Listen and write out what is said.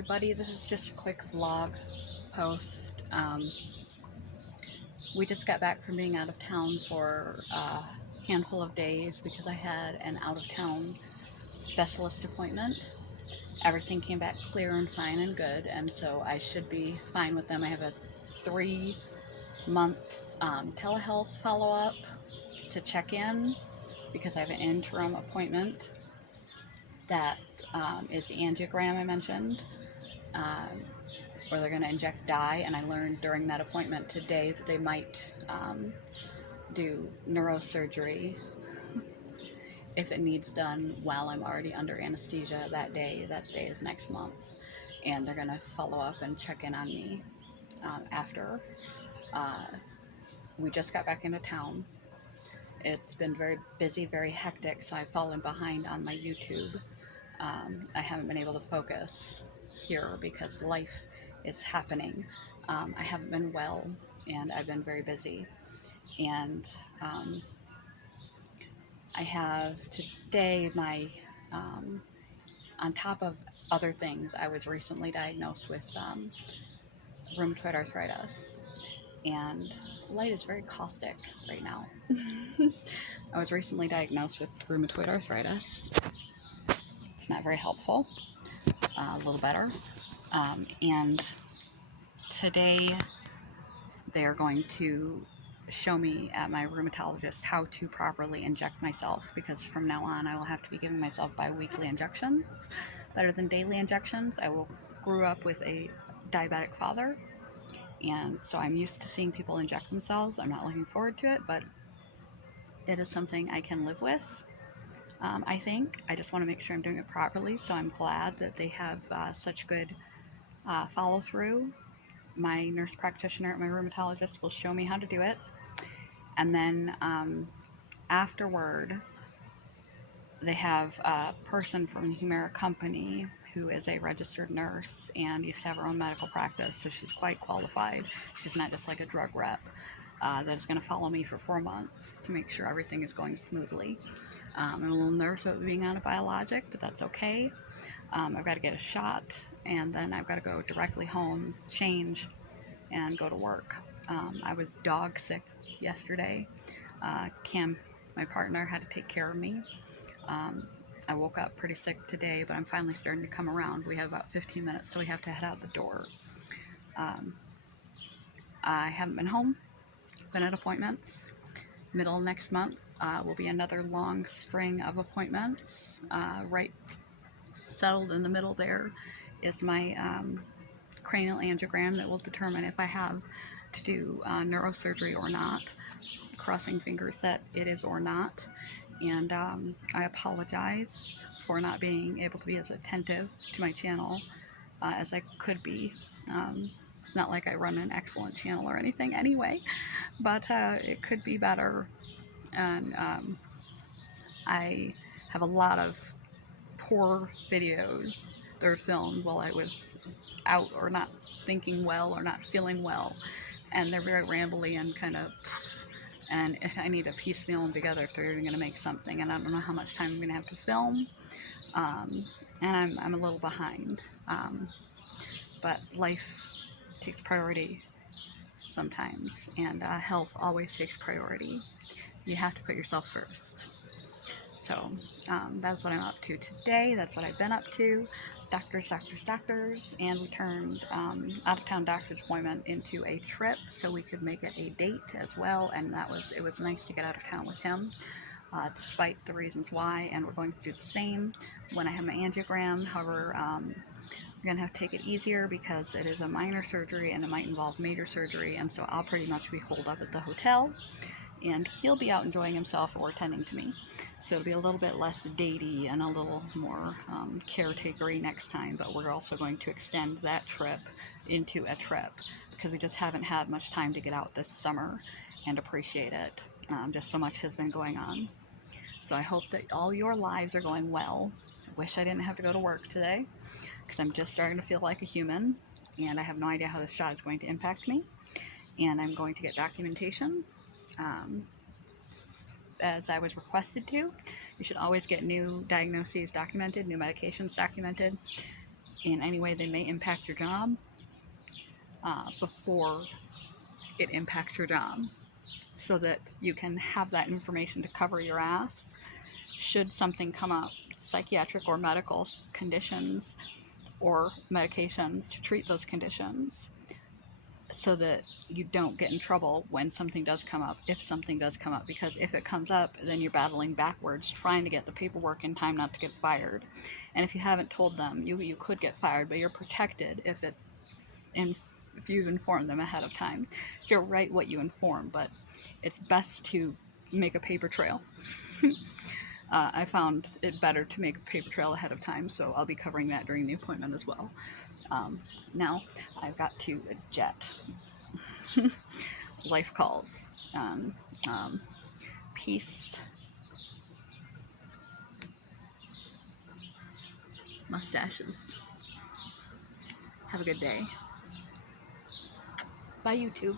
everybody. This is just a quick vlog post. We just got back from being out of town for a handful of days because I had an out-of-town specialist appointment. Everything came back clear and fine and good, and so I should be fine with them. I have a 3-month telehealth follow-up to check in because I have an interim appointment that is the angiogram I mentioned. Where they're going to inject dye, and I learned during that appointment today that they might do neurosurgery if it needs done while I'm already under anesthesia that day. That day is next month, and they're going to follow up and check in on me after. We just got back into town. It's been very busy, very hectic, so I've fallen behind on my YouTube. I haven't been able to focus here because life is happening. I haven't been well, and I've been very busy. And I have today on top of other things, I was recently diagnosed with rheumatoid arthritis. And light is very caustic right now. I was recently diagnosed with rheumatoid arthritis. It's not very helpful. A little better. And today they are going to show me at my rheumatologist how to properly inject myself, because from now on I will have to be giving myself bi-weekly injections better than daily injections. I grew up with a diabetic father, and so I'm used to seeing people inject themselves. I'm not looking forward to it, but it is something I can live with. I think I just want to make sure I'm doing it properly, so I'm glad that they have such good follow-through. My nurse practitioner at my rheumatologist will show me how to do it, and then afterward they have a person from the Humira company who is a registered nurse and used to have her own medical practice, so she's quite qualified. She's not just like a drug rep that is going to follow me for 4 months to make sure everything is going smoothly. I'm a little nervous about being on a biologic, but that's okay. I've got to get a shot, and then I've got to go directly home, change, and go to work. I was dog sick yesterday. Cam, my partner, had to take care of me. I woke up pretty sick today, but I'm finally starting to come around. We have about 15 minutes till we have to head out the door. I haven't been home, been at appointments. Middle of next month will be another long string of appointments. Right settled in the middle there is my cranial angiogram that will determine if I have to do neurosurgery or not. Crossing fingers that it is or not. And I apologize for not being able to be as attentive to my channel as I could be. It's not like I run an excellent channel or anything anyway, but it could be better. And I have a lot of poor videos that are filmed while I was out or not thinking well or not feeling well, and they're very rambly and kind of, and I need to piecemeal them together if they're even going to make something, and I don't know how much time I'm going to have to film, and I'm a little behind, but life takes priority sometimes, and health always takes priority. You have to put yourself first. So that's what I'm up to today. That's what I've been up to. Doctors, and we turned out-of-town doctor's appointment into a trip so we could make it a date as well, and it was nice to get out of town with him, despite the reasons why, and we're going to do the same when I have my angiogram. However, we're going to have to take it easier because it is a minor surgery and it might involve major surgery, and so I'll pretty much be holed up at the hotel, and he'll be out enjoying himself or attending to me. So it'll be a little bit less datey and a little more caretakery next time, but we're also going to extend that trip into a trip because we just haven't had much time to get out this summer and appreciate it. Just so much has been going on. So I hope that all your lives are going well. I wish I didn't have to go to work today because I'm just starting to feel like a human, and I have no idea how this shot is going to impact me. And I'm going to get documentation. As I was requested to. You should always get new diagnoses documented, new medications documented. in any way they may impact your job before it impacts your job, so that you can have that information to cover your ass should something come up, psychiatric or medical conditions or medications to treat those conditions, so that you don't get in trouble when something does come up, if something does come up. Because if it comes up, then you're battling backwards trying to get the paperwork in time not to get fired. And if you haven't told them, you could get fired, but you're protected if you've informed them ahead of time. So you're right what you inform, but it's best to make a paper trail. I found it better to make a paper trail ahead of time, so I'll be covering that during the appointment as well. Now I've got to jet. Life calls. Peace. Mustaches. Have a good day. Bye, YouTube.